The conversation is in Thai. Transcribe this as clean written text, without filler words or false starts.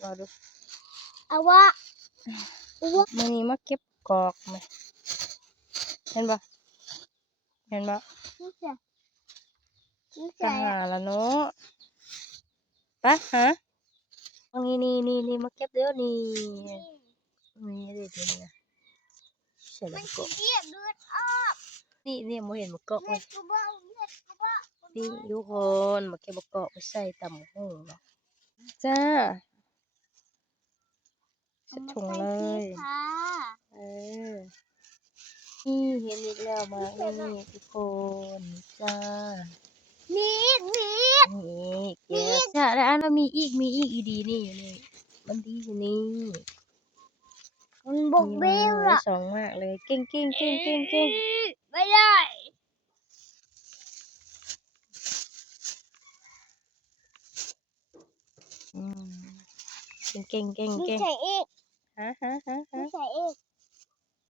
เอาดู เอาวะ มื้อนี้มาเก็บกอกไหมเห็นบ่เห็นบ่ นี่จ้ะนี่ ก็ จ้ะ หาแล้วเนาะไปหาเอานี่มาเก็บเด้อนี่เด้อนี่ใส่ มั แล้ว น ก็ ขี้เกียจเลือดออก นี่บ่เห็นบ่เกาะ เลื เว้ อย ดกูบ้าเลือดกูบ้า นี่ทุกคนมาเก็บบ่เกาะไปใส่ตำบักหุ่งเนาะจ้าใส่ถุงเลยเออนี่เห็นอีกแล้วมานี่ทุกคนจ้า มีด นี่แกะจ้าแล้วอันนั้นมีอีกอีดีนี่อยู่นี่มันดีอยู่นี่ มันบกเบี้ยว มี อ่ะ สองมากเลยเก่งไม่ได้เก่งมีใส่อีก ฮะ มีใส่